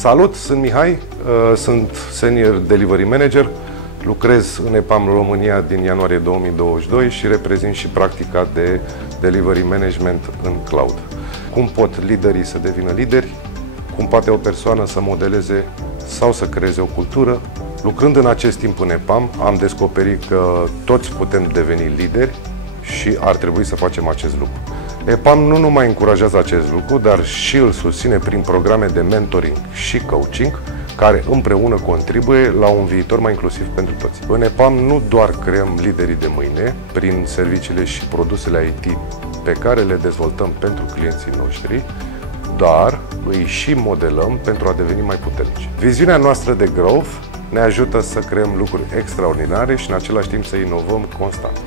Salut, sunt Mihai, sunt Senior Delivery Manager, lucrez în EPAM România din ianuarie 2022 și reprezint și practica de Delivery Management în Cloud. Cum pot liderii să devină lideri, cum poate o persoană să modeleze sau să creeze o cultură. Lucrând în acest timp în EPAM, am descoperit că toți putem deveni lideri și ar trebui să facem acest lucru. EPAM nu numai încurajează acest lucru, dar și îl susține prin programe de mentoring și coaching, care împreună contribuie la un viitor mai inclusiv pentru toți. În EPAM nu doar creăm liderii de mâine prin serviciile și produsele IT pe care le dezvoltăm pentru clienții noștri, dar îi și modelăm pentru a deveni mai puternici. Viziunea noastră de growth ne ajută să creăm lucruri extraordinare și în același timp să inovăm constant.